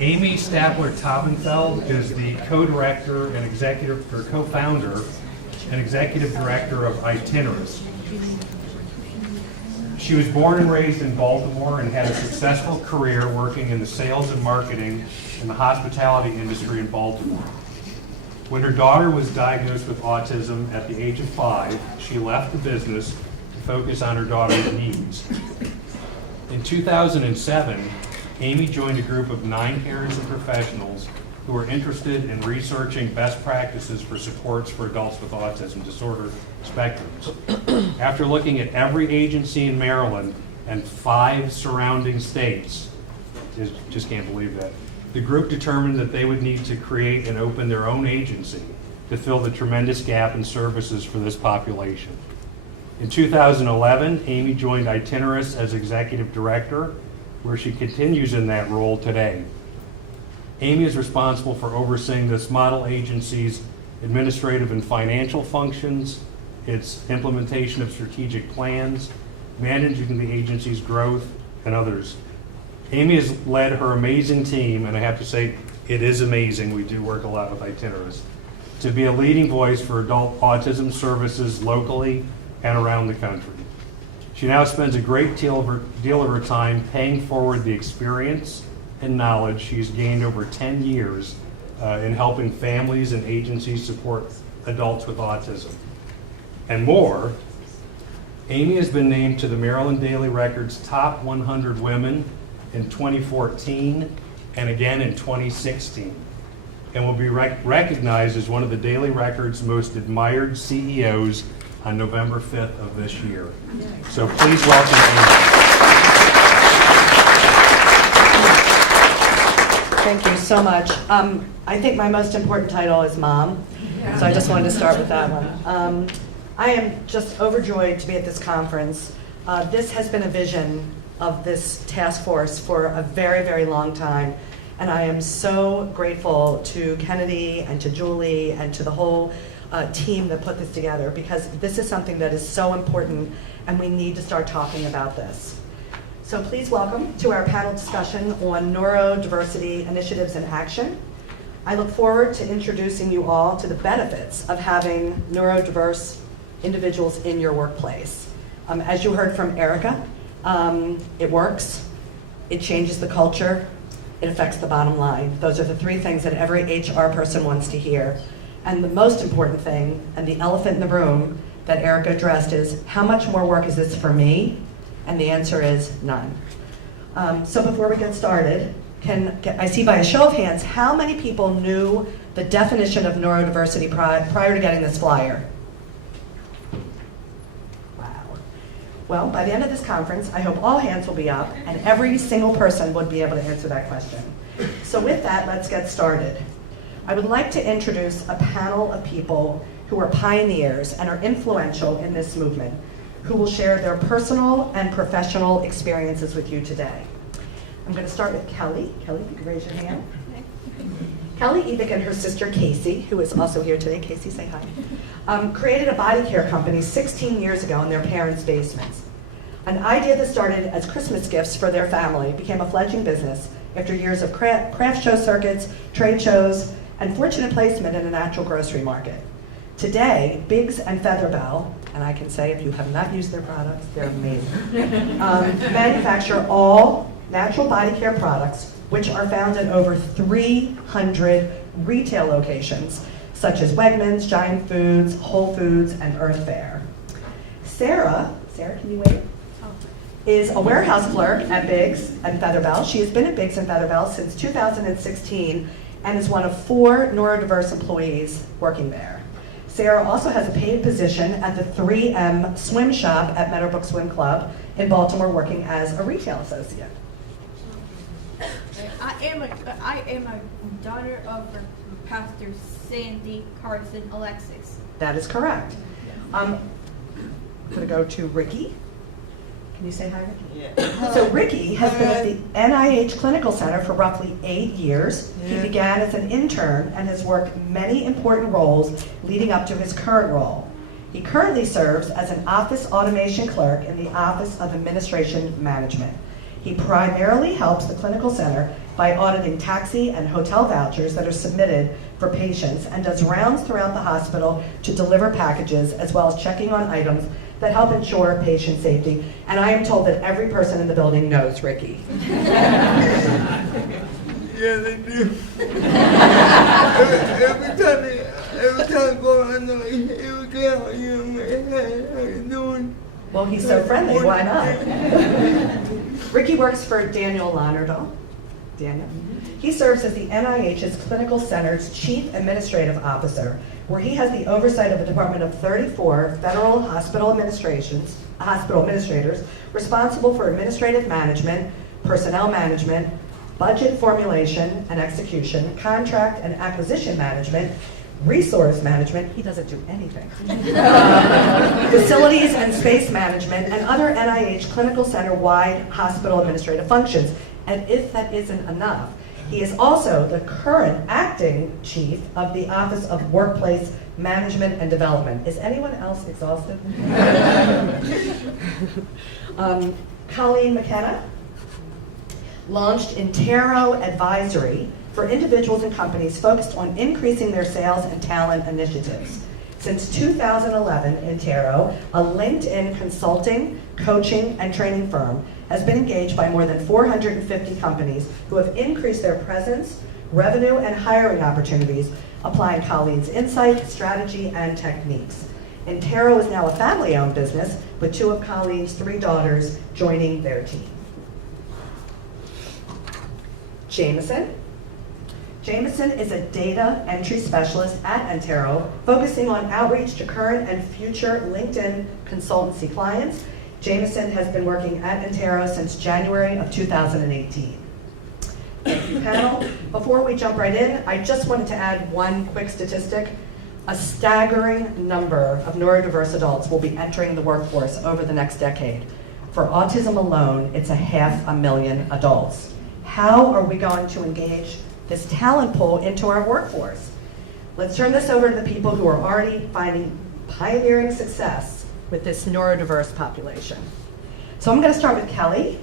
Amy Stapler-Taubenfeld is the co-director and executive, or co-founder and executive director of Itinerus. She was born and raised in Baltimore and had a successful career working in the sales and marketing in the hospitality industry in Baltimore. When her daughter was diagnosed with autism at the age of 5, she left the business to focus on her daughter's needs. In 2007, Amy joined a group of 9 parents and professionals who were interested in researching best practices for supports for adults with autism disorder spectrums. After looking at every agency in Maryland and 5 surrounding states, just can't believe that, the group determined that they would need to create and open their own agency to fill the tremendous gap in services for this population. In 2011, Amy joined Itinerus as executive director, where she continues in that role today. Amy is responsible for overseeing this model agency's administrative and financial functions, its implementation of strategic plans, managing the agency's growth, and others. Amy has led her amazing team, and I have to say, it is amazing, we do work a lot with Itinerus, to be a leading voice for adult autism services locally and around the country. She now spends a great deal of her time paying forward the experience and knowledge she's gained over 10 years in helping families and agencies support adults with autism. And more, Amy has been named to the Maryland Daily Record's Top 100 Women in 2014 and again in 2016, and will be recognized as one of the Daily Record's most admired CEOs on November 5th of this year. So please welcome Amy. Thank you so much. I think my most important title is Mom, so I just wanted to start with that one. I am just overjoyed to be at this conference. This has been a vision of this task force for a very, very long time, and I am so grateful to Kennedy and to Julie and to the whole team that put this together, because this is something that is so important and we need to start talking about this. So please welcome to our panel discussion on Neurodiversity Initiatives in Action. I look forward to introducing you all to the benefits of having neurodiverse individuals in your workplace. As you heard from Erica, it works, it changes the culture, it affects the bottom line. Those are the 3 things that every HR person wants to hear. And the most important thing, and the elephant in the room that Erica addressed, is how much more work is this for me? And the answer is none. So before we get started, I see by a show of hands, how many people knew the definition of neurodiversity prior to getting this flyer? Wow. Well, by the end of this conference, I hope all hands will be up and every single person would be able to answer that question. So with that, let's get started. I would like to introduce a panel of people who are pioneers and are influential in this movement, who will share their personal and professional experiences with you today. I'm going to start with Kelly. Kelly, if you could raise your hand. Kelly Evick and her sister Casey, who is also here today. Casey, say hi. Created a body care company 16 years ago in their parents' basements. An idea that started as Christmas gifts for their family became a fledgling business after years of craft show circuits, trade shows, and fortunate placement in a natural grocery market. Today, Biggs and Featherbelle, and I can say if you have not used their products, they're amazing, manufacture all natural body care products, which are found in over 300 retail locations, such as Wegmans, Giant Foods, Whole Foods, and Earth Fare. Sarah, can you wait? Is a warehouse clerk at Biggs and Featherbelle. She has been at Biggs and Featherbelle since 2016 and is one of 4 neurodiverse employees working there. Sarah also has a paid position at the 3M swim shop at Meadowbrook Swim Club in Baltimore, working as a retail associate. I am a daughter of Pastor Sandy Carson Alexis. That is correct. I'm going to go to Ricky. Can you say hi, Ricky? Yeah. So Ricky has been at the NIH Clinical Center for roughly 8 years. He began as an intern and has worked many important roles leading up to his current role. He currently serves as an office automation clerk in the Office of Administration Management. He primarily helps the clinical center by auditing taxi and hotel vouchers that are submitted for patients and does rounds throughout the hospital to deliver packages as well as checking on items that help ensure patient safety. And I am told that every person in the building knows Ricky. Yeah, they do. every time I go on, every time, you know, how you doing? Well, he's so friendly, why not? Ricky works for Daniel Lonerdahl. Daniel. He serves as the NIH's Clinical Center's Chief Administrative Officer, where he has the oversight of a department of 34 federal hospital administrators responsible for administrative management, personnel management, budget formulation and execution, contract and acquisition management, resource management, he doesn't do anything, facilities and space management, and other NIH Clinical Center-wide hospital administrative functions. And if that isn't enough, he is also the current acting chief of the Office of Workplace Management and Development. Is anyone else exhausted? Colleen McKenna launched Intero Advisory for individuals and companies focused on increasing their sales and talent initiatives. Since 2011, Intero, a LinkedIn consulting, coaching, and training firm, has been engaged by more than 450 companies who have increased their presence, revenue, and hiring opportunities, applying Colleen's insight, strategy, and techniques. Intero is now a family-owned business with 2 of Colleen's 3 daughters joining their team. Jameson. Jameson is a data entry specialist at Intero, focusing on outreach to current and future LinkedIn consultancy clients. Jameson has been working at Intero since January of 2018. Thank you, panel. Before we jump right in, I just wanted to add one quick statistic. A staggering number of neurodiverse adults will be entering the workforce over the next decade. For autism alone, it's 500,000 adults. How are we going to engage this talent pool into our workforce? Let's turn this over to the people who are already finding pioneering success with this neurodiverse population. So I'm going to start with Kelly.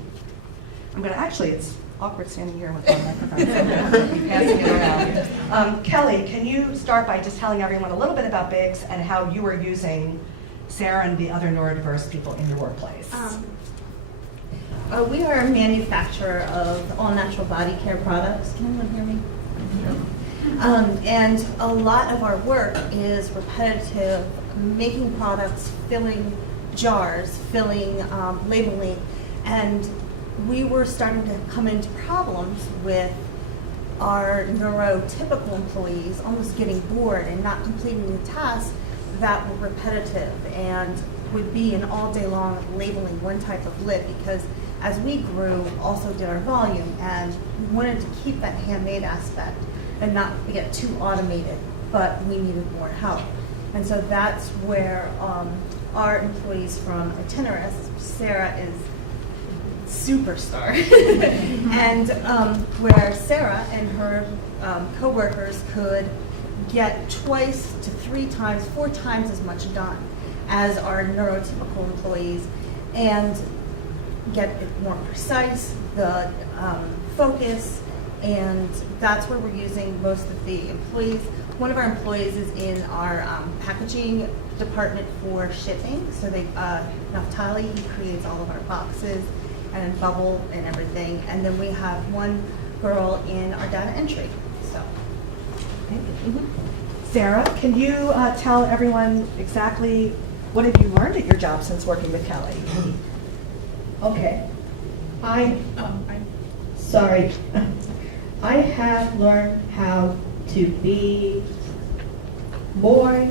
It's awkward standing here with one microphone. I'm going to be passing it around. Kelly, can you start by just telling everyone a little bit about Biggs and how you are using Sarah and the other neurodiverse people in your workplace? We are a manufacturer of all-natural body care products. Can anyone hear me? And a lot of our work is repetitive, making products, filling jars, filling, labeling, and we were starting to come into problems with our neurotypical employees almost getting bored and not completing the tasks that were repetitive and would be an all-day long labeling one type of lip, because as we grew, also did our volume, and we wanted to keep that handmade aspect and not get too automated, but we needed more help. And so that's where our employees from Intero, Sarah is superstar, and where Sarah and her co-workers could get 2 to 3 times, 4 times as much done as our neurotypical employees, and get it more precise, the focus, and that's where we're using most of the employees. One of our employees is in our packaging department for shipping, so Naftali, he creates all of our boxes and bubble and everything, and then we have one girl in our data entry. So, Thank you. Sarah, can you tell everyone exactly what have you learned at your job since working with Kelly? Okay. I have learned how to be more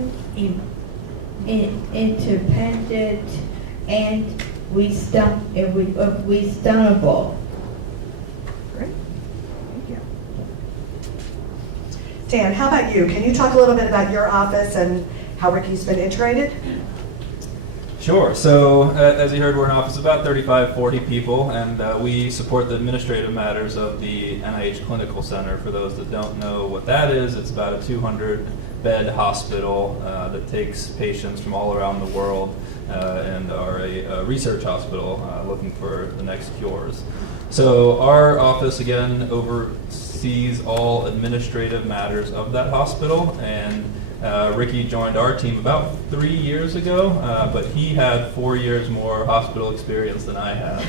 independent and reasonable. Great. Thank you. Dan, how about you? Can you talk a little bit about your office and how Ricky's been integrated? Sure. So, as you heard, we're an office of about 35, 40 people, and we support the administrative matters of the NIH Clinical Center. For those that don't know what that is, it's about a 200 bed hospital that takes patients from all around the world and are a research hospital looking for the next cures. So our office, again, oversees all administrative matters of that hospital, and Ricky joined our team about 3 years ago, but he had 4 years more hospital experience than I have.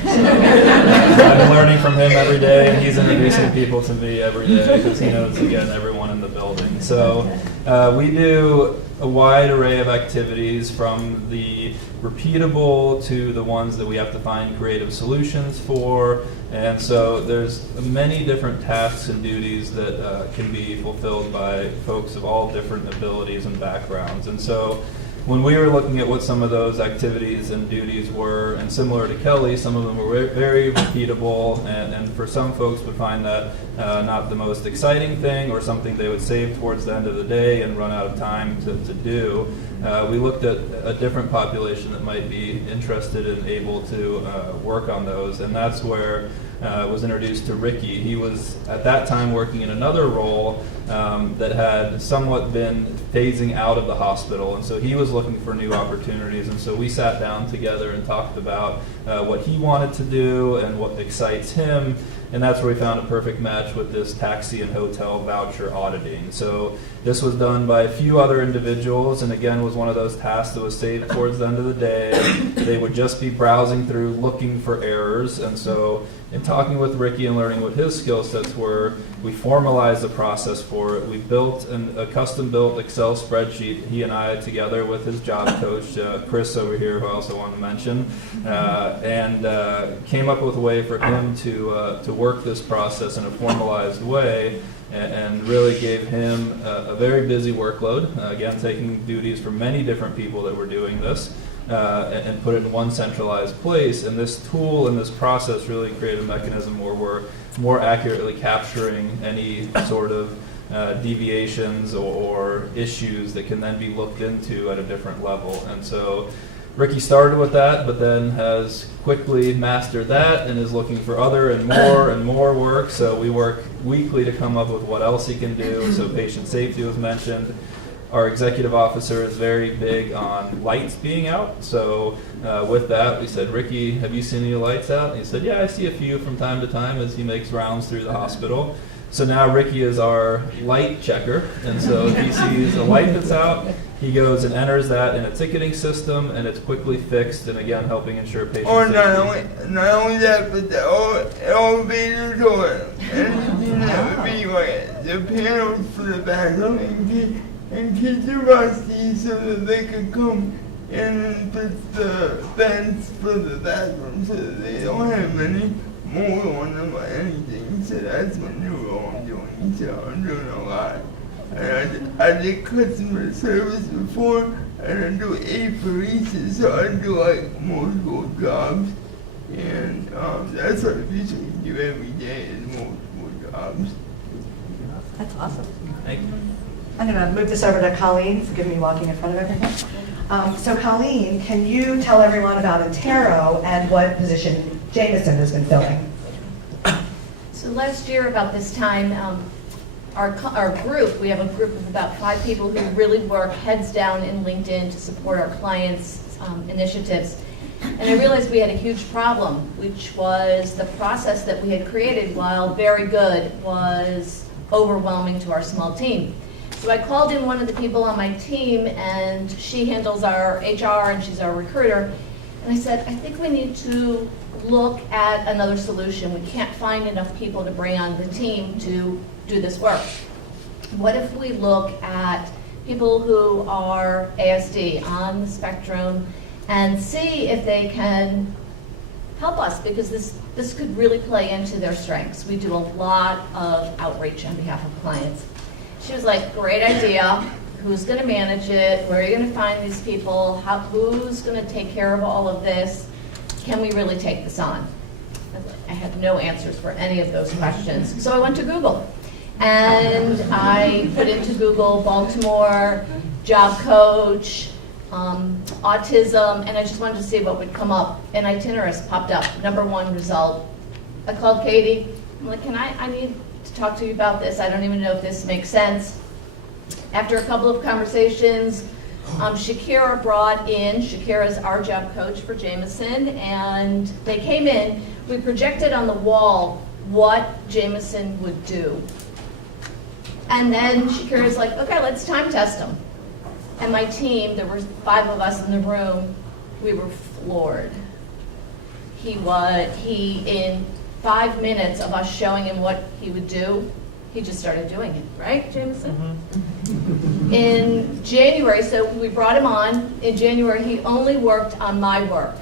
So I'm learning from him every day, and he's introducing people to me every day because he knows, again, everyone in the building. So we do a wide array of activities, from the repeatable to the ones that we have to find creative solutions for. And so there's many different tasks and duties that can be fulfilled by folks of all different abilities and backgrounds. And so when we were looking at what some of those activities and duties were, and similar to Kelly, some of them were very repeatable, and for some folks would find that not the most exciting thing, or something they would save towards the end of the day and run out of time to do. We looked at a different population that might be interested and able to work on those, and that's where I was introduced to Ricky. He was at that time working in another role that had somewhat been phasing out of the hospital, and so he was looking for new opportunities. And so we sat down together and talked about what he wanted to do and what excites him, and that's where we found a perfect match with this taxi and hotel voucher auditing. So this was done by a few other individuals, and again was one of those tasks that was saved towards the end of the day. They would just be browsing through looking for errors, and so in talking with Ricky and learning what his skill sets were, we formalized the process for it. We built a custom-built Excel spreadsheet, he and I together with his job coach, Chris over here, who I also want to mention, and came up with a way for him to work this process in a formalized way, and really gave him a very busy workload, again taking duties from many different people that were doing this, and put it in one centralized place. And this tool and this process really created a mechanism where we're more accurately capturing any sort of deviations or issues that can then be looked into at a different level. And so Ricky started with that, but then has quickly mastered that and is looking for other and more work. So we work weekly to come up with what else he can do. So patient safety was mentioned. Our executive officer is very big on lights being out. So with that, we said, Ricky, have you seen any lights out? And he said, yeah, I see a few from time to time as he makes rounds through the hospital. So now Ricky is our light checker. And so if he sees a light that's out, he goes and enters that in a ticketing system, and it's quickly fixed, and again, helping ensure patient Or safety. not only that, but the elevator door, anything that would be like the panels for the bathroom, and kids are rusty so that they can come in and fix the vents for the bathroom so that they don't have any mold on them or anything. So that's what new role I'm doing. So I'm doing a lot. And I did customer service before, and I do apheresis, so I do like multiple jobs. And that's what I usually do every day, is multiple jobs. That's awesome. Thank you. I'm going to move this over to Colleen. Forgive me walking in front of everyone. So Colleen, can you tell everyone about Intero and what position Jameson has been filling? So last year about this time, our group, we have a group of about 5 people who really work heads down in LinkedIn to support our clients' initiatives. And I realized we had a huge problem, which was the process that we had created, while very good, was overwhelming to our small team. So I called in one of the people on my team, and she handles our HR and she's our recruiter. And I said, I think we need to look at another solution. We can't find enough people to bring on the team to do this work. What if we look at people who are ASD on the spectrum and see if they can help us, because this could really play into their strengths. We do a lot of outreach on behalf of clients. She was like, great idea. Who's going to manage it? Where are you going to find these people? Who's going to take care of all of this? Can we really take this on? I had no answers for any of those questions. So I went to Google. And I put into Google Baltimore, job coach, autism, and I just wanted to see what would come up. And Itinerist popped up, #1 result. I called Katie. I'm like, I need to talk to you about this. I don't even know if this makes sense. After a couple of conversations, Shakira is our job coach for Jameson, and they came in. We projected on the wall what Jameson would do. And then Shakira's like, okay, let's time test him. And my team, there were 5 of us in the room, we were floored. In 5 minutes of us showing him what he would do, he just started doing it, right, Jameson? In January, so we brought him on. In January, he only worked on my work,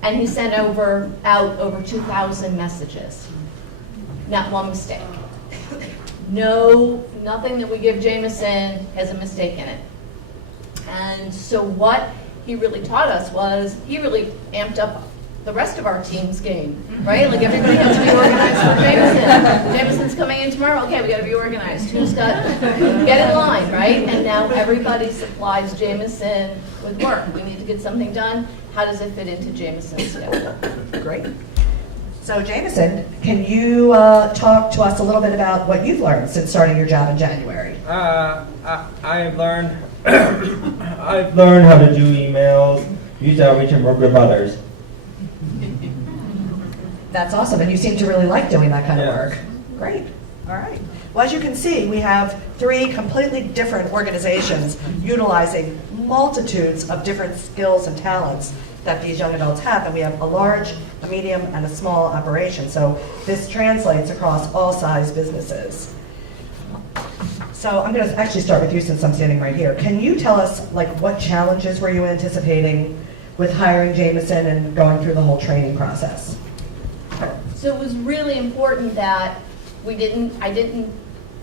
and he sent out over 2,000 messages. Not one mistake. Nothing that we give Jameson has a mistake in it. And so what he really taught us was he really amped up the rest of our team's game, right? Like everybody has to be organized for Jameson. Jameson's coming in tomorrow. Okay, we got to be organized. Get in line, right? And now everybody supplies Jameson with work. We need to get something done. How does it fit into Jameson's schedule? Great. So Jameson, can you talk to us a little bit about what you've learned since starting your job in January? I've learned how to do emails, use outreach, and work with others. That's awesome, and you seem to really like doing that kind of Yes. work. Great. All right. Well, as you can see, we have 3 completely different organizations utilizing multitudes of different skills and talents that these young adults have, and we have a large, a medium, and a small operation. So this translates across all size businesses. So I'm going to actually start with you since I'm standing right here. Can you tell us, like, what challenges were you anticipating with hiring Jameson and going through the whole training process? So it was really important that I didn't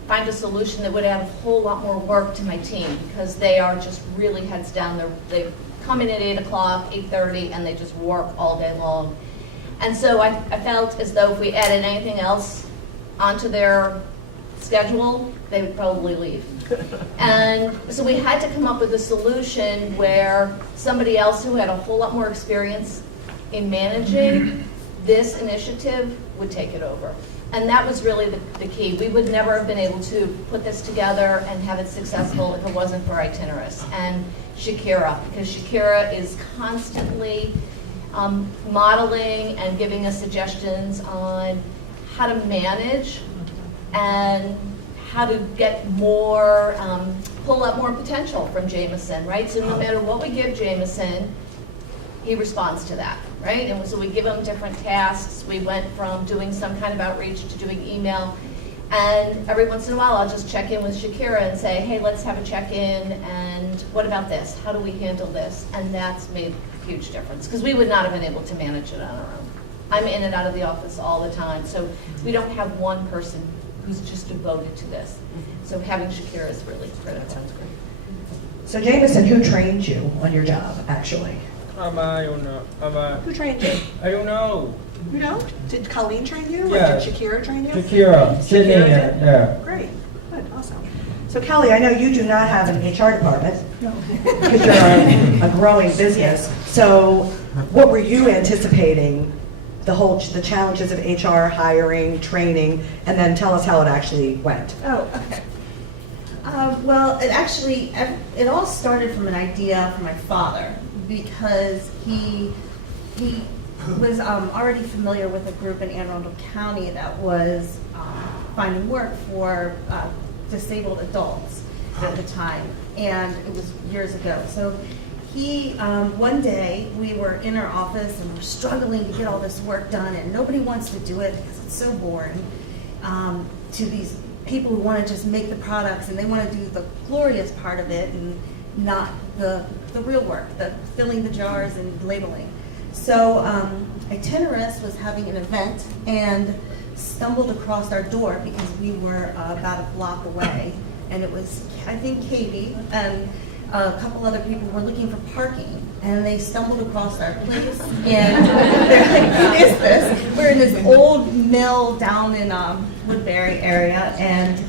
find a solution that would add a whole lot more work to my team, because they are just really heads down. They come in at 8 o'clock, 8:30, and they just work all day long. And so I felt as though if we added anything else onto their schedule, they would probably leave. And so we had to come up with a solution where somebody else who had a whole lot more experience in managing this initiative would take it over. And that was really the key. We would never have been able to put this together and have it successful if it wasn't for Itinerus and Shakira, because Shakira is constantly modeling and giving us suggestions on how to manage and how to get more, pull up more potential from Jameson, right? So no matter what we give Jameson, he responds to that, right? And so we give him different tasks. We went from doing some kind of outreach to doing email. And every once in a while, I'll just check in with Shakira and say, hey, let's have a check-in, and what about this? How do we handle this? And that's made a huge difference, because we would not have been able to manage it on our own. I'm in and out of the office all the time, so we don't have one person who's just devoted to this. So having Shakira is really critical. That sounds great. So Jameson, who trained you on your job, actually? I don't know. Who trained you? I don't know. You don't? Did Colleen train you? Yeah. Or did Shakira train you? Shakira, sitting Shakira there. did? Yeah. Great. Good. Awesome. So Kelly, I know you do not have an HR department because you're a growing business. So what were you anticipating, the challenges of HR, hiring, training, and then tell us how it actually went. Oh, okay. Well, it all started from an idea from my father, because he was already familiar with a group in Anne Arundel County that was finding work for disabled adults at the time, and it was years ago. So he, one day, we were in our office and we're struggling to get all this work done, and nobody wants to do it because it's so boring, to these people who want to just make the products, and they want to do the glorious part of it and not the real work, the filling the jars and labeling. So Itinerus was having an event and stumbled across our door because we were about a block away, and it was, I think, Katie and a couple other people were looking for parking, and they stumbled across our place, and they're like, what is this? We're in this old mill down in Woodbury area, and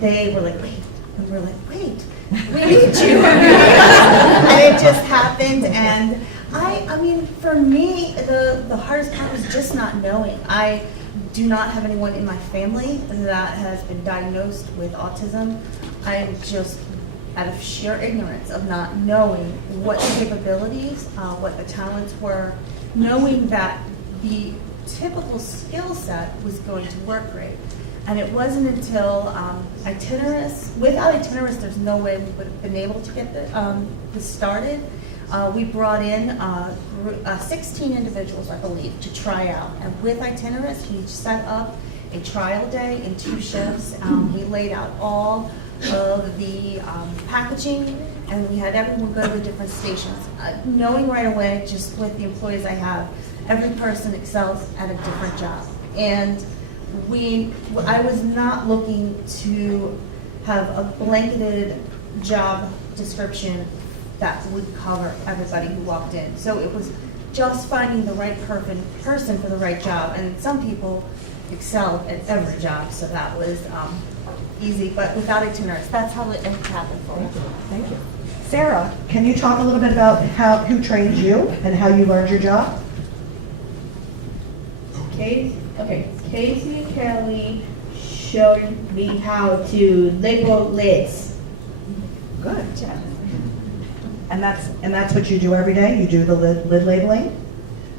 they were like, wait, and we're like, wait, we need you. And it just happened, and I mean, for me, the hardest part was just not knowing. I do not have anyone in my family that has been diagnosed with autism I'm just out of sheer ignorance of not knowing what the capabilities, what the talents were, knowing that the typical skill set was going to work great. And it wasn't until Itinerus, without Itinerus, there's no way we would have been able to get this started. We brought in 16 individuals, I believe, to try out. And with Itinerus, he set up a trial day in 2 shifts. He laid out all of the packaging, and we had everyone go to the different stations. Knowing right away, just with the employees I have, every person excels at a different job. And I was not looking to have a blanketed job description that would cover everybody who walked in. So it was just finding the right person for the right job. And some people excel at every job, so that was easy. But without Itinerus, that's how it happened for me. Thank you. Sarah, can you talk a little bit about who trained you and how you learned your job? Casey and Kelly showed me how to label lids. Good. And that's what you do every day? You do the lid labeling?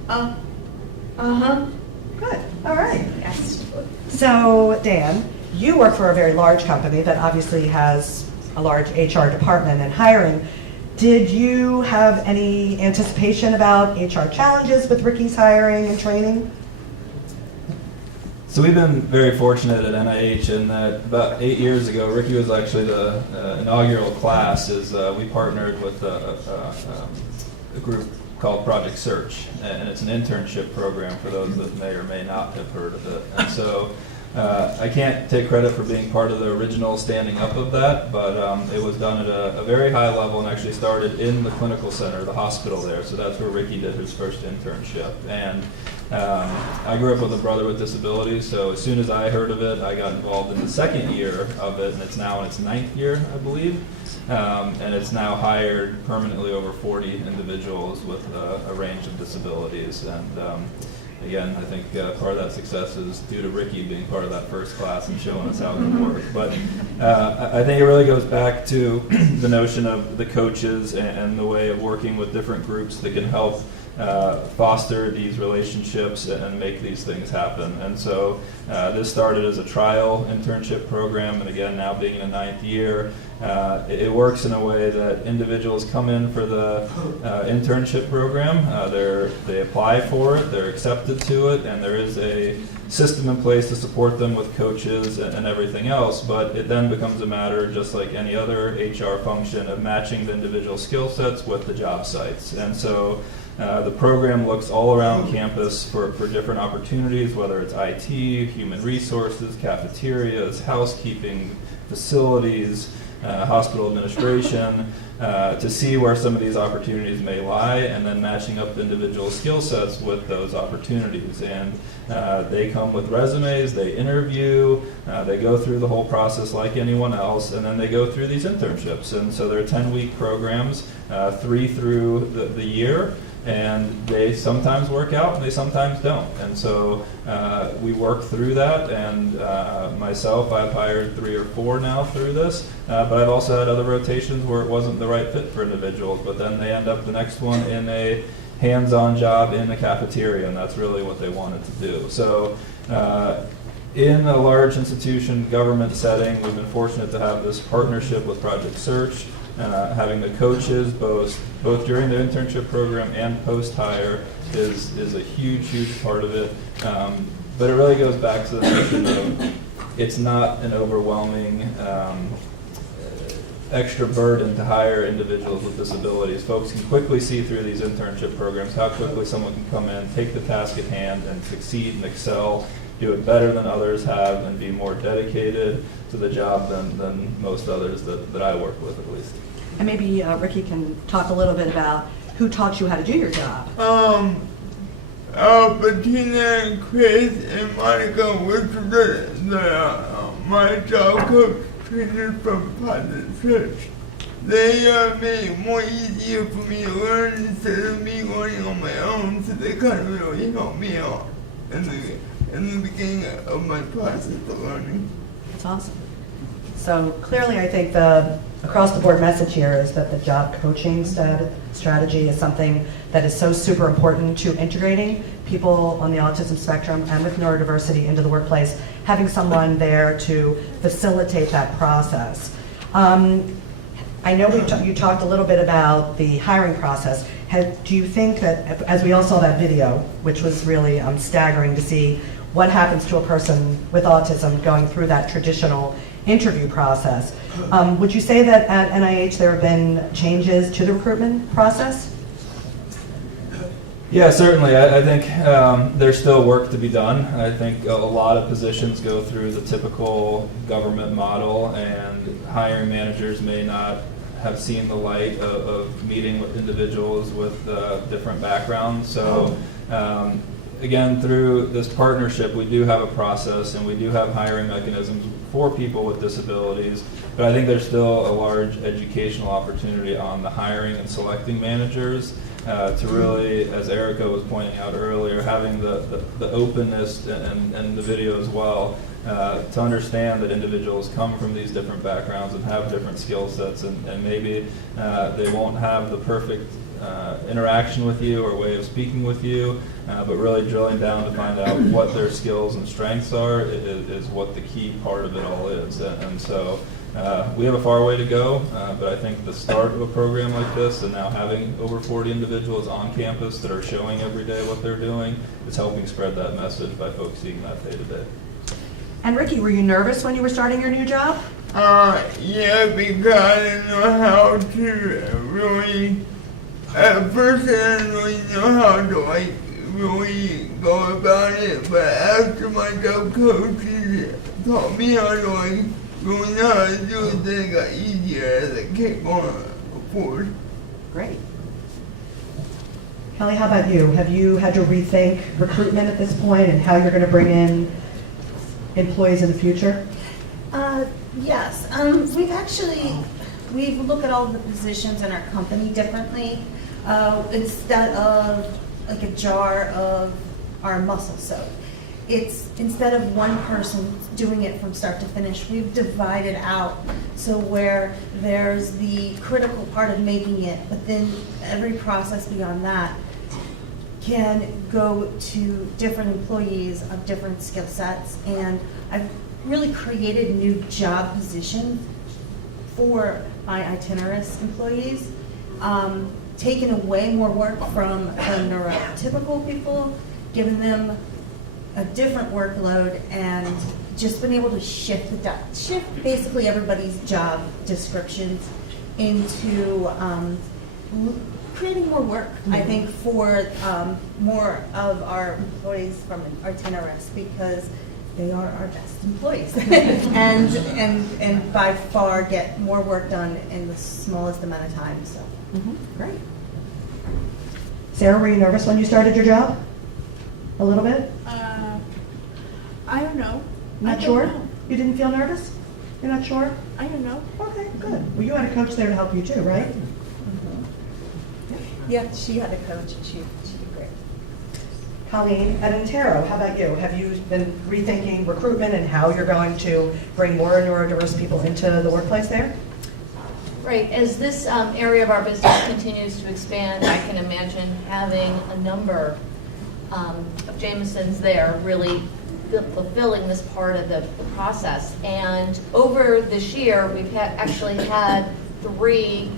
Uh-huh. Good. All right. So, Dan, you work for a very large company that obviously has a large HR department and hiring. Did you have any anticipation about HR challenges with Ricky's hiring and training? So we've been very fortunate at NIH in that about 8 years ago, Ricky was actually the inaugural class. We partnered with a group called Project Search, and it's an internship program for those that may or may not have heard of it. And so I can't take credit for being part of the original standing up of that, but it was done at a very high level and actually started in the clinical center, the hospital there. So that's where Ricky did his first internship. And I grew up with a brother with disabilities, so as soon as I heard of it, I got involved in the second year of it, and it's now in its 9th year, I believe. And it's now hired permanently over 40 individuals with a range of disabilities. And again, I think part of that success is due to Ricky being part of that first class and showing us how it can work. But I think it really goes back to the notion of the coaches and the way of working with different groups that can help foster these relationships and make these things happen. And so this started as a trial internship program, and again, now being in the 9th year, it works in a way that individuals come in for the internship program, they apply for it, they're accepted to it, and there is a system in place to support them with coaches and everything else, but it then becomes a matter, just like any other HR function, of matching the individual skill sets with the job sites. And so the program looks all around campus for different opportunities, whether it's IT, human resources, cafeterias, housekeeping, facilities, hospital administration, to see where some of these opportunities may lie, and then matching up individual skill sets with those opportunities. And they come with resumes, they interview, they go through the whole process like anyone else, and then they go through these internships. And so they're 10-week programs, 3 through the year. And they sometimes work out and they sometimes don't. And so we work through that, and myself, I've hired 3 or 4 now through this, but I've also had other rotations where it wasn't the right fit for individuals, but then they end up the next one in a hands-on job in the cafeteria, and that's really what they wanted to do. So in a large institution, government setting, we've been fortunate to have this partnership with Project Search, having the coaches both during the internship program and post-hire is a huge part of it. But it really goes back to the notion of it's not an overwhelming extra burden to hire individuals with disabilities. Folks can quickly see through these internship programs how quickly someone can come in, take the task at hand, and succeed and excel, do it better than others have, and be more dedicated to the job than most others that I work with, at least. And maybe Ricky can talk a little bit about who taught you how to do your job. Bettina, Chris, and Monica, which were my job coach trainers from Project Search. They made it more easier for me to learn instead of me learning on my own, so they kind of really helped me out in the beginning of my process of learning. That's awesome. So clearly, I think the across-the-board message here is that the job coaching strategy is something that is so super important to integrating people on the autism spectrum and with neurodiversity into the workplace, having someone there to facilitate that process. I know you talked a little bit about the hiring process. Do you think that, as we all saw that video, which was really staggering to see what happens to a person with autism going through that traditional interview process, would you say that at NIH there have been changes to the recruitment process? Yeah, certainly. I think there's still work to be done. I think a lot of positions go through the typical government model, and hiring managers may not have seen the light of meeting with individuals with different backgrounds. So again, through this partnership, we do have a process and we do have hiring mechanisms for people with disabilities, but I think there's still a large educational opportunity on the hiring and selecting managers to really, as Erica was pointing out earlier, having the openness and the video as well, to understand that individuals come from these different backgrounds and have different skill sets, and maybe they won't have the perfect interaction with you or way of speaking with you, but really drilling down to find out what their skills and strengths are is what the key part of it all is. And so we have a far way to go, but I think the start of a program like this and now having over 40 individuals on campus that are showing every day what they're doing is helping spread that message by folks seeing that day to day. And Ricky, were you nervous when you were starting your new job? Yeah, because I didn't know how to really, at first I didn't really know how to really go about it, but after my job coaches taught me how to really know how to do it, then it got easier as I kept going forward. Great. Kelly, how about you? Have you had to rethink recruitment at this point and how you're going to bring in employees in the future? Yes. We've looked at all the positions in our company differently. Instead of like a jar of our muscle soap, it's instead of one person doing it from start to finish, we've divided out so where there's the critical part of making it, but then every process beyond that can go to different employees of different skill sets. And I've really created new job positions for my itinerous employees, taken away more work from the neurotypical people, given them a different workload, and just been able to shift basically everybody's job descriptions into creating more work, I think, for more of our employees from itinerous, because they are our best employees and by far get more work done in the smallest amount of time. So Great. Sarah, were you nervous when you started your job? A little bit? I don't know. Not sure? You didn't feel nervous? You're not sure? I don't know. Okay, good. Well, you had a coach there to help you too, right? yeah, she had a coach and she did great. Colleen, at Intero, how about you? Have you been rethinking recruitment and how you're going to bring more neurodiverse people into the workplace there? Right, as this area of our business continues to expand, I can imagine having a number of Jamesons there really fulfilling this part of the process. And over this year, we've actually had 3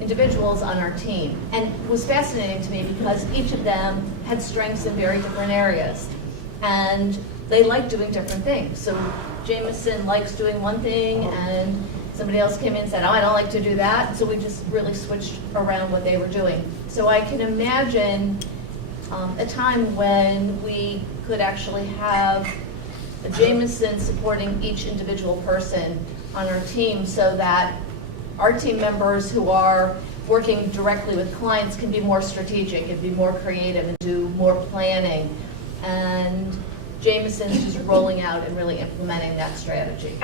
individuals on our team. And it was fascinating to me because each of them had strengths in very different areas. And they like doing different things. So Jameson likes doing one thing, and somebody else came in and said, oh, I don't like to do that. So we just really switched around what they were doing. So I can imagine a time when we could actually have a Jameson supporting each individual person on our team, so that our team members who are working directly with clients can be more strategic and be more creative and do more planning. And Jameson's just rolling out and really implementing that strategy.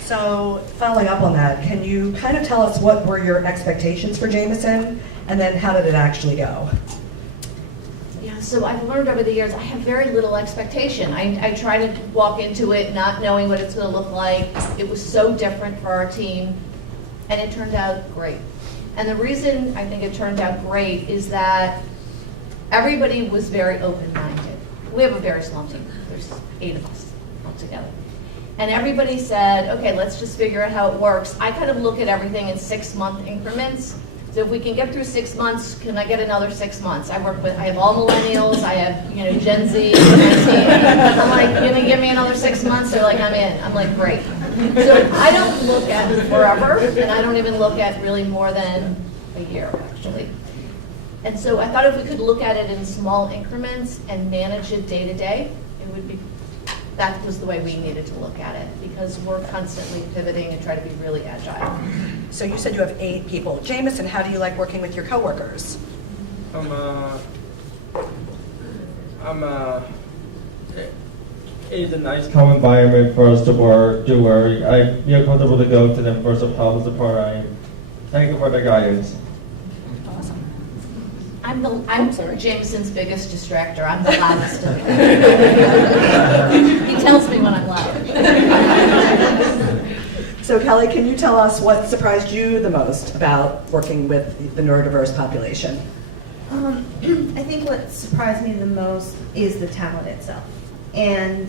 So following up on that, can you kind of tell us what were your expectations for Jameson, and then how did it actually go? Yeah, so I've learned over the years, I have very little expectation. I try to walk into it not knowing what it's going to look like. It was so different for our team, and it turned out great. And the reason I think it turned out great is that everybody was very open-minded. We have a very small team. There's 8 of us altogether. And everybody said, okay, let's just figure out how it works. I kind of look at everything in 6-month increments. So if we can get through 6 months, can I get another 6 months? I have all millennials, I have, Gen Z on my team. I'm like, you're gonna give me another 6 months? They're like, I'm in. I'm like, great. So I don't look at it forever, and I don't even look at really more than a year, actually. And so I thought if we could look at it in small increments and manage it day to day, it would be, that was the way we needed to look at it, because we're constantly pivoting and try to be really agile. So you said you have 8 people. Jameson, how do you like working with your coworkers? It's a nice calm environment for us to work. I feel comfortable to go to them first of help support. I thank you for the guidance. Awesome. I'm Jameson's biggest distractor. I'm the loudest of them. He tells me when I'm loud. So Kelly, can you tell us what surprised you the most about working with the neurodiverse population? I think what surprised me the most is the talent itself and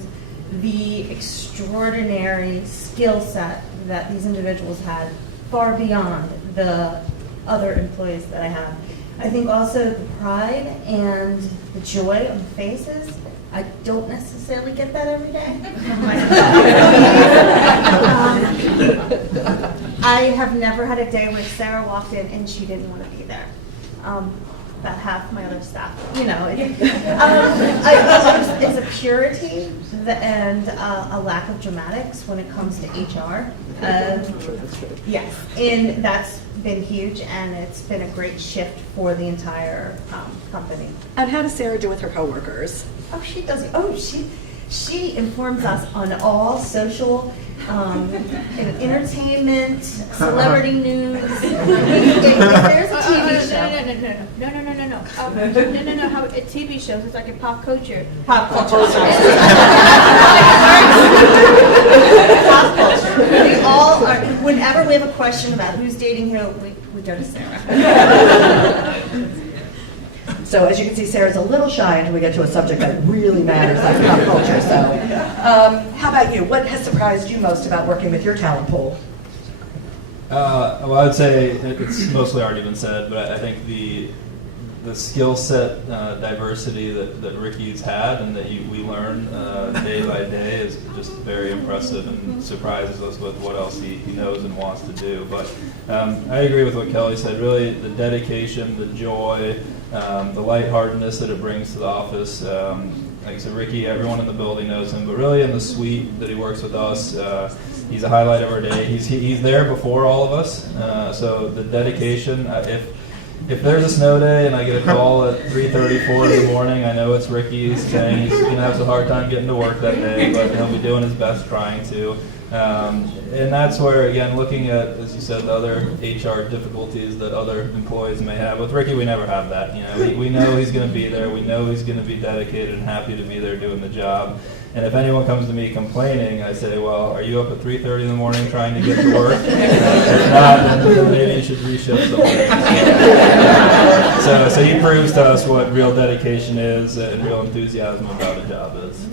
the extraordinary skill set that these individuals had, far beyond the other employees that I have. I think also the pride and the joy on the faces. I don't necessarily get that every day. I have never had a day where Sarah walked in and she didn't want to be there. About half my other staff, it's a purity and a lack of dramatics when it comes to HR. Yes, and that's been huge, and it's been a great shift for the entire company. And how does Sarah do with her coworkers? Oh, she does. Oh, she informs us on all social, entertainment, celebrity news. If there's a TV show. No. How TV shows? It's like in pop culture. Pop culture. Pop culture. We all are. Whenever we have a question about who's dating who, we go to Sarah. So as you can see, Sarah's a little shy until we get to a subject that really matters, like pop culture. So how about you? What has surprised you most about working with your talent pool? Well, I would say it's mostly already been said, but I think the skill set diversity that Ricky's had and that we learn day by day is just very impressive and surprises us with what else he knows and wants to do. But I agree with what Kelly said. Really, the dedication, the joy, the lightheartedness that it brings to the office. Like I said, Ricky, everyone in the building knows him, but really in the suite that he works with us, he's a highlight of our day. He's there before all of us, so the dedication. If there's a snow day and I get a call at 3:30, 4 in the morning, I know it's Ricky saying he's going to have a hard time getting to work that day, but he'll be doing his best trying to. And that's where, again, looking at, as you said, the other HR difficulties that other employees may have. With Ricky, we never have that. We know he's going to be there. We know he's going to be dedicated and happy to be there doing the job. And if anyone comes to me complaining, I say, well, are you up at 3:30 in the morning trying to get to work? If not, then maybe you should reshift something. So he proves to us what real dedication is and real enthusiasm about a job is.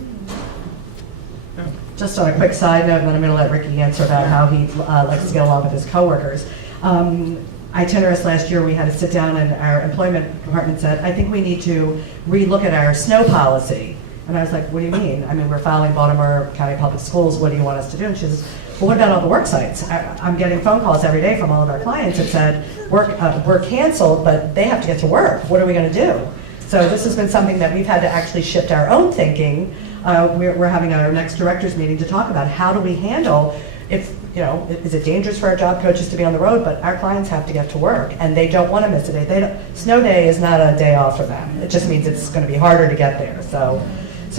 Just on a quick side note, and then I'm going to let Ricky answer about how he likes to get along with his coworkers. Itinerus last year, we had to sit down and our employment department said, I think we need to relook at our snow policy. And I was like, what do you mean? I mean, we're following Baltimore County Public Schools. What do you want us to do? And she says, well, what about all the work sites? I'm getting phone calls every day from all of our clients that said, we're canceled, but they have to get to work. What are we going to do? So this has been something that we've had to actually shift our own thinking. We're having our next directors meeting to talk about how do we handle if, is it dangerous for our job coaches to be on the road, but our clients have to get to work and they don't want to miss a day. Snow day is not a day off for them. It just means it's going to be harder to get there. So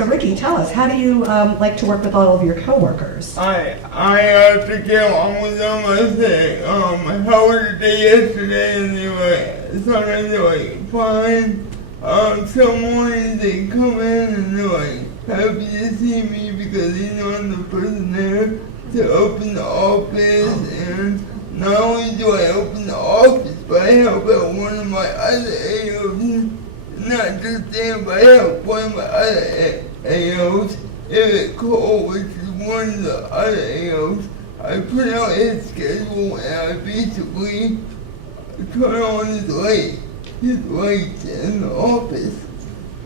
Ricky, tell us, how do you like to work with all of your coworkers? I have to get along with them. I say, how was the day yesterday? And they were sometimes they were like, fine. some mornings they come in and they're like happy to see me because they know I'm the person there to open the office. And not only do I open the office, but I help out one of my other AOs. Not just them, but I help one of my other AOs. If it's cold, which is one of the other AOs, I put out his schedule and I basically turn on his lights in the office.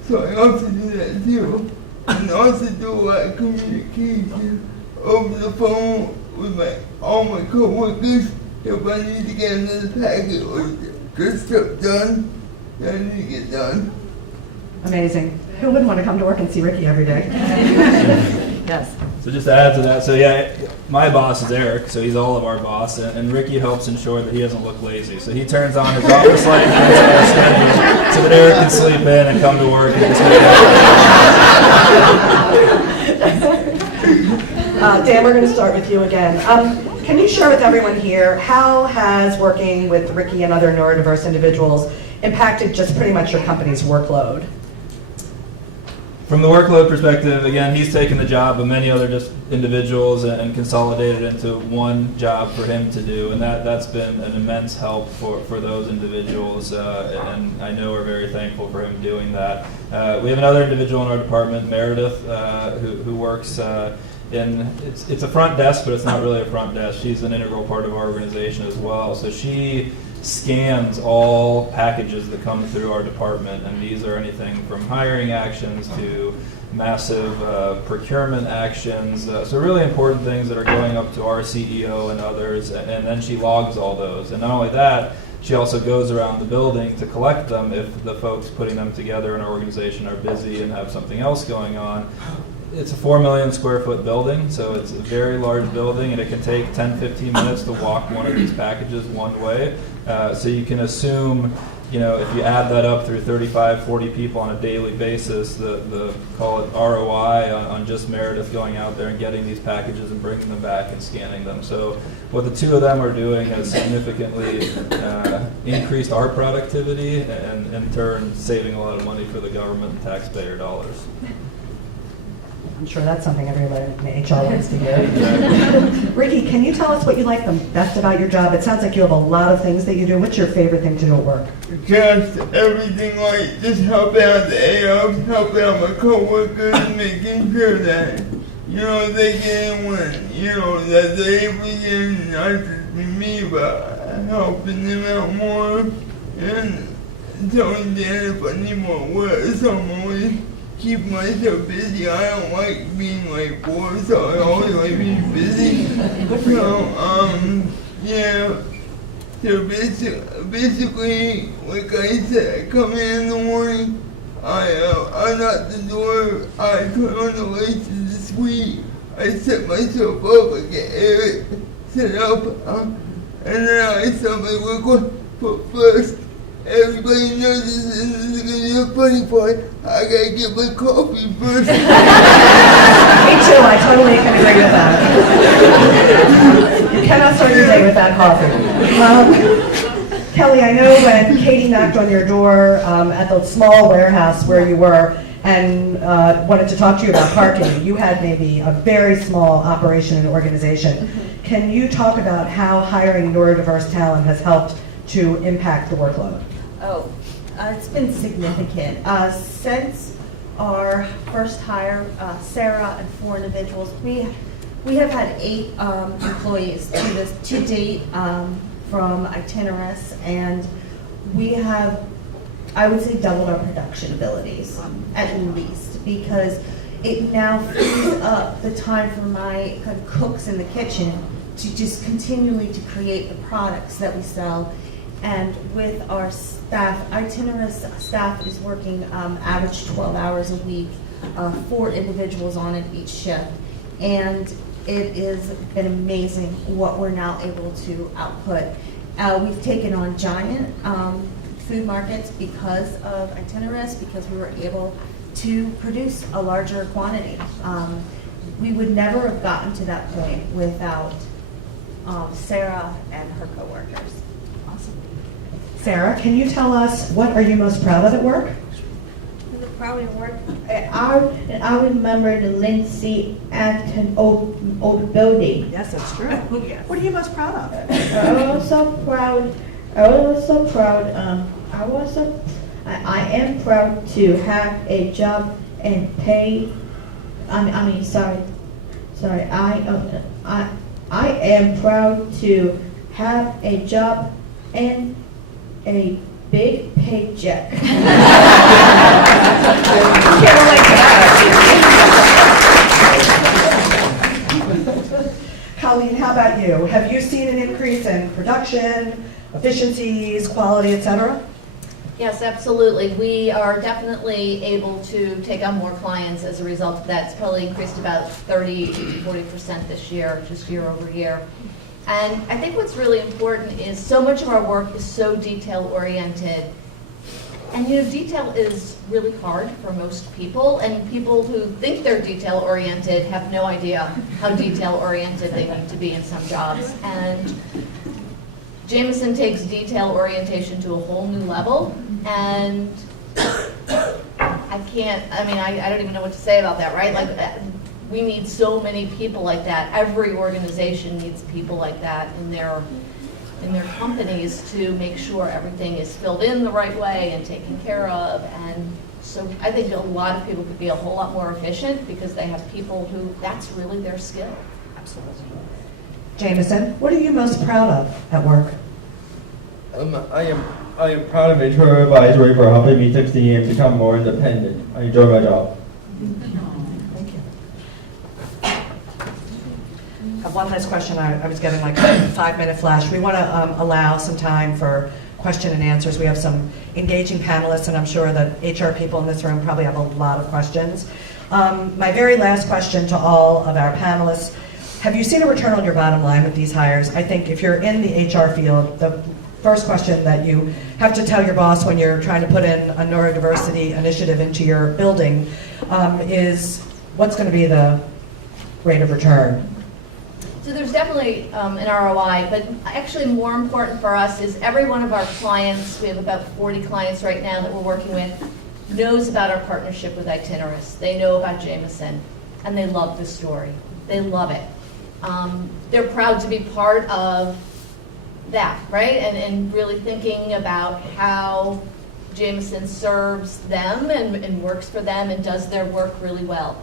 So I also do that too. And also do a lot of communication over the phone with all my coworkers if I need to get another packet or just stuff done that I need to get done. Amazing. Who wouldn't want to come to work and see Ricky every day? Yes. So just to add to that, so yeah, my boss is Eric, so he's all of our boss, and Ricky helps ensure that he doesn't look lazy. So he turns on his office light and turns on our schedule so that Eric can sleep in and come to work. And Dan, we're going to start with you again. Can you share with everyone here, how has working with Ricky and other neurodiverse individuals impacted just pretty much your company's workload? From the workload perspective, again, he's taken the job of many other just individuals and consolidated into one job for him to do, and that's been an immense help for those individuals, and I know we're very thankful for him doing that. We have another individual in our department, Meredith, who works it's a front desk, but it's not really a front desk. She's an integral part of our organization as well, so she scans all packages that come through our department, and these are anything from hiring actions to massive procurement actions, so really important things that are going up to our CEO and others, and then she logs all those. And not only that, she also goes around the building to collect them if the folks putting them together in our organization are busy and have something else going on. It's a 4 million square foot building, so it's a very large building, and it can take 10-15 minutes to walk one of these packages one way. So you can assume, if you add that up through 35-40 people on a daily basis, the call it ROI on just Meredith going out there and getting these packages and bringing them back and scanning them. So what the two of them are doing has significantly increased our productivity and in turn saving a lot of money for the government and taxpayer dollars. I'm sure that's something everybody in HR wants to hear. Ricky, can you tell us what you like the best about your job? It sounds like you have a lot of things that you do. What's your favorite thing to do at work? Just everything, like just help out the AOs, help out my coworkers, making sure that, they get in when, that they're able to get in, not just me, but helping them out more, and telling Dan if I need more work, so I'm always keep myself busy. I don't like being bored, so I always like being busy. So basically, like I said, I come in the morning, I unlock the door, I turn on the lights in the suite, I set myself up, I get Eric set up, and then I start my work. But first, everybody knows this is gonna be a funny part. I gotta get my coffee first. Me too, I totally can agree with that. You cannot start your day with that coffee. Kelly, I know when Katie knocked on your door at the small warehouse where you were and wanted to talk to you about parking, you had maybe a very small operation and organization. Can you talk about how hiring neurodiverse talent has helped to impact the workload? It's been significant. Since our first hire, Sarah and 4 individuals, we have had 8 employees to date from Itinerus, and we have, I would say, doubled our production abilities at least, because it now frees up the time for my kind of cooks in the kitchen to just continually to create the products that we sell. And with our staff, Itinerus staff is working average 12 hours a week, 4 individuals on it each shift. And it has been amazing what we're now able to output. We've taken on giant food markets because of Itinerus, because we were able to produce a larger quantity. We would never have gotten to that point without Sarah and her coworkers. Sarah, can you tell us what are you most proud of at work? proud of your work? I remember the Lindsay Acton old building. Yes, it's true. Oh, yes. What are you most proud of? I was so proud. I am proud to have a job and pay. Sorry. I am proud to have a job and a big paycheck. Can't relate to that. Colleen, how about you? Have you seen an increase in production, efficiencies, quality, et cetera? Yes, absolutely. We are definitely able to take on more clients as a result of that. It's probably increased about 30-40% this year, just year over year. And I think what's really important is so much of our work is so detail-oriented. And detail is really hard for most people, and people who think they're detail-oriented have no idea how detail-oriented they need to be in some jobs. And Jameson takes detail orientation to a whole new level, and I don't even know what to say about that, right? Like, we need so many people like that. Every organization needs people like that in their companies to make sure everything is filled in the right way and taken care of. And so I think a lot of people could be a whole lot more efficient because they have people who that's really their skill. Absolutely. Jameson, what are you most proud of at work? I am proud of Intero Advisory for helping me succeed and become more independent. I enjoy my job. Thank you. I have one last question. I was getting like a 5-minute flash. We want to allow some time for question and answers. We have some engaging panelists, and I'm sure that HR people in this room probably have a lot of questions. My very last question to all of our panelists: have you seen a return on your bottom line with these hires? I think if you're in the HR field, the first question that you have to tell your boss when you're trying to put in a neurodiversity initiative into your building is what's going to be the rate of return? So there's definitely an ROI, but actually more important for us is every one of our clients, we have about 40 clients right now that we're working with, knows about our partnership with Itinerus. They know about Jameson, and they love the story. They love it. They're proud to be part of that, right? And really thinking about how Jameson serves them and works for them and does their work really well.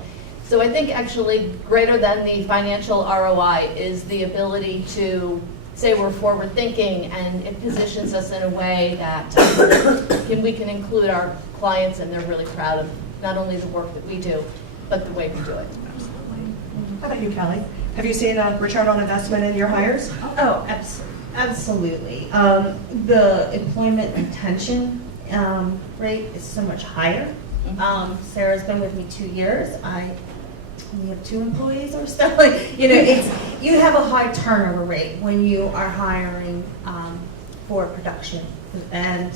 So I think actually greater than the financial ROI is the ability to say we're forward thinking, and it positions us in a way that we can include our clients, and they're really proud of not only the work that we do, but the way we do it. Absolutely. How about you, Kelly? Have you seen a return on investment in your hires? Oh, absolutely. The employment retention rate is so much higher. Sarah's been with me 2 years. We have 2 employees or so. You have a high turnover rate when you are hiring for production, and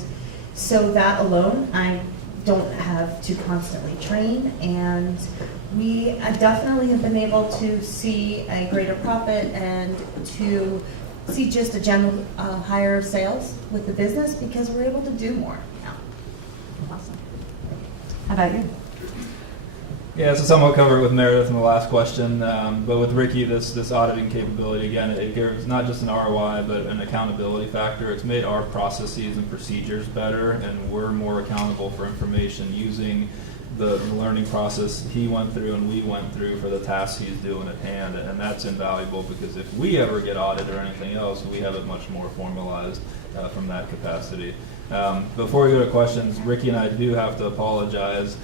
so that alone, I don't have to constantly train, and we definitely have been able to see a greater profit and to see just a general higher sales with the business because we're able to do more now. Awesome. How about you? Yeah, so somewhat covered with Meredith in the last question, but with Ricky, this auditing capability, again, it gives not just an ROI, but an accountability factor. It's made our processes and procedures better, and we're more accountable for information using the learning process he went through and we went through for the tasks he's doing at hand, and that's invaluable because if we ever get audited or anything else, we have it much more formalized from that capacity. Before we go to questions, Ricky and I do have to apologize.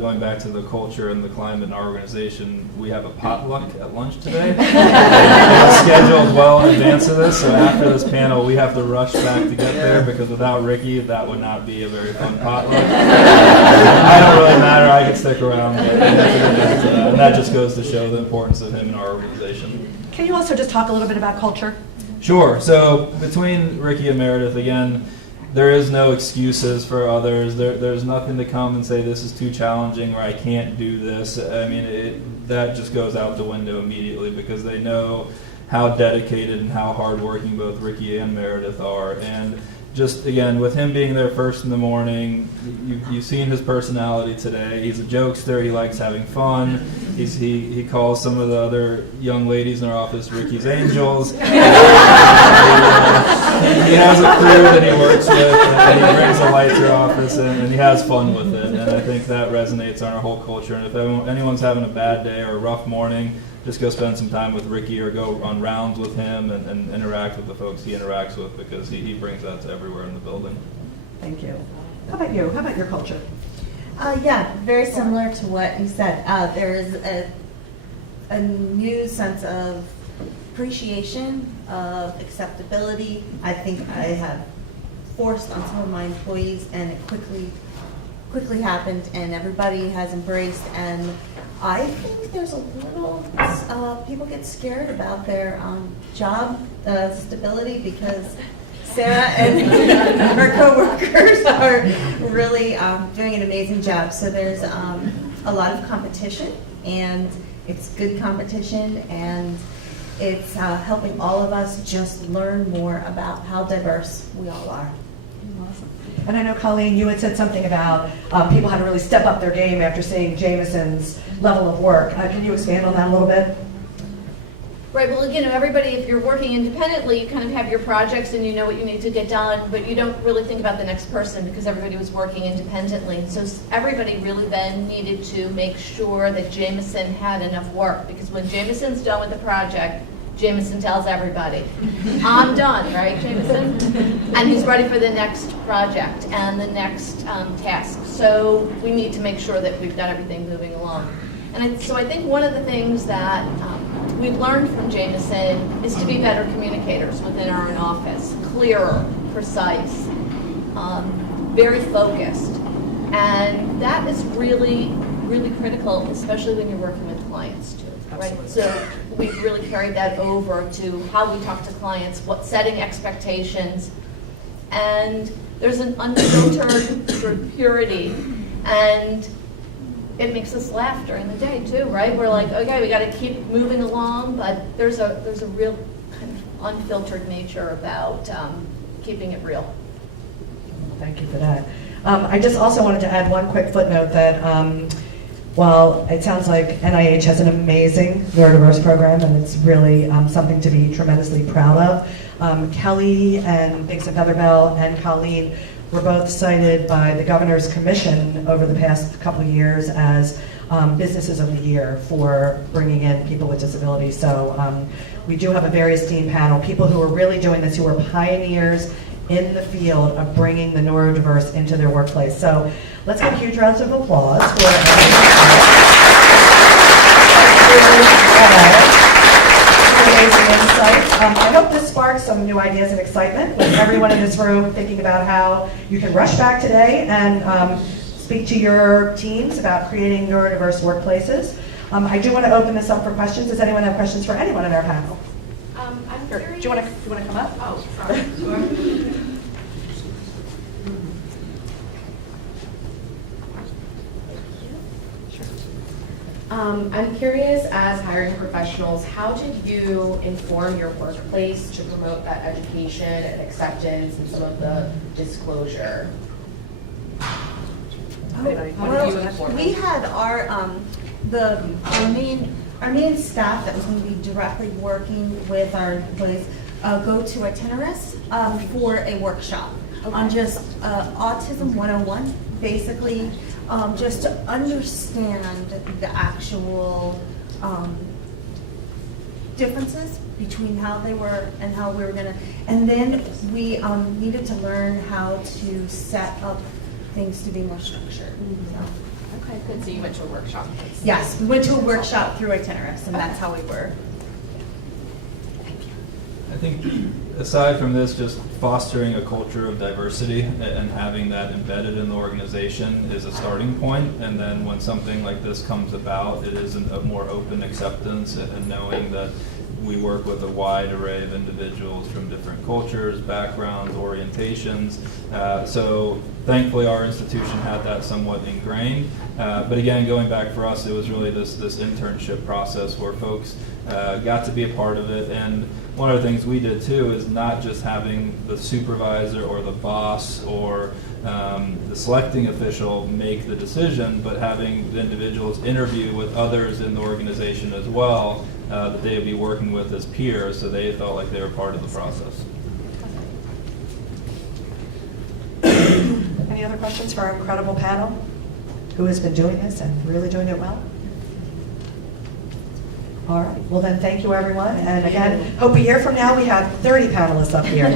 Going back to the culture and the climate in our organization, we have a potluck at lunch today. It's scheduled well in advance of this, so after this panel, we have to rush back to get there because without Ricky, that would not be a very fun potluck. I don't really matter, I can stick around, and that just goes to show the importance of him in our organization. Can you also just talk a little bit about culture? Sure. So between Ricky and Meredith, again, there is no excuses for others. There's nothing to come and say this is too challenging or I can't do this. I mean, that just goes out the window immediately because they know how dedicated and how hardworking both Ricky and Meredith are. And just again, with him being there first in the morning, you've seen his personality today. He's a jokester. He likes having fun. He calls some of the other young ladies in our office Ricky's Angels. He has a crew that he works with, and he brings a light to our office, and he has fun with it. And I think that resonates on our whole culture. And if anyone's having a bad day or a rough morning, just go spend some time with Ricky or go on rounds with him and interact with the folks he interacts with, because he brings that to everywhere in the building. Thank you. How about you? How about your culture? Yeah, very similar to what you said. There is a new sense of appreciation, of acceptability. I think I have forced on some of my employees, and it quickly happened, and everybody has embraced. And I think there's a little, people get scared about their job stability, because Sarah and her coworkers are really doing an amazing job. So there's a lot of competition, and it's good competition, and it's helping all of us just learn more about how diverse we all are. Awesome. And I know, Colleen, you had said something about people had to really step up their game after seeing Jameson's level of work. Can you expand on that a little bit? Right, well, everybody, if you're working independently, you kind of have your projects and you know what you need to get done, but you don't really think about the next person because everybody was working independently. So everybody really then needed to make sure that Jameson had enough work, because when Jameson's done with the project, Jameson tells everybody, I'm done, right, Jameson? And he's ready for the next project and the next task. So we need to make sure that we've got everything moving along. And so I think one of the things that we've learned from Jameson is to be better communicators within our own office, clearer, precise, very focused. And that is really, really critical, especially when you're working with clients too. Right? So we've really carried that over to how we talk to clients, setting expectations, and there's an unfiltered sort of purity, and it makes us laugh during the day too, right? We're like, okay, we got to keep moving along, but there's a real kind of unfiltered nature about keeping it real. Thank you for that. I just also wanted to add one quick footnote that while it sounds like NIH has an amazing neurodiverse program, and it's really something to be tremendously proud of, Kelly and Biggs Featherbelle and Colleen were both cited by the Governor's Commission over the past couple of years as businesses of the year for bringing in people with disabilities. So we do have a very esteemed panel, people who are really doing this, who are pioneers in the field of bringing the neurodiverse into their workplace. So let's give huge rounds of applause for amazing insights. I hope this sparks some new ideas and excitement with everyone in this room thinking about how you can rush back today and speak to your teams about creating neurodiverse workplaces. I do want to open this up for questions. Does anyone have questions for anyone in our panel? I'm Sure. curious. Do you want to come up? Oh, sorry. Sure. I'm curious, as hiring professionals, how did you inform your workplace to promote that education and acceptance and some of the disclosure? We had our main staff that was going to be directly working with our employees go to Itinerus for a workshop on just Autism 101, basically. Just to understand the actual differences between how they were and how we were gonna, and then we needed to learn how to set up things to be more structured. So. Okay, good. So you went to a workshop. Yes, we went to a workshop through Itinerus, and that's how we were. I think aside from this, just fostering a culture of diversity and having that embedded in the organization is a starting point. And then when something like this comes about, it is a more open acceptance and knowing that we work with a wide array of individuals from different cultures, backgrounds, orientations. So thankfully our institution had that somewhat ingrained. But again, going back for us, it was really this internship process where folks got to be a part of it. And one of the things we did too is not just having the supervisor or the boss or the selecting official make the decision, but having the individuals interview with others in the organization as well that they would be working with as peers, so they felt like they were part of the process. Any other questions for our incredible panel who has been doing this and really doing it well? All right, well then, thank you everyone. And again, hope a year from now we have 30 panelists up here.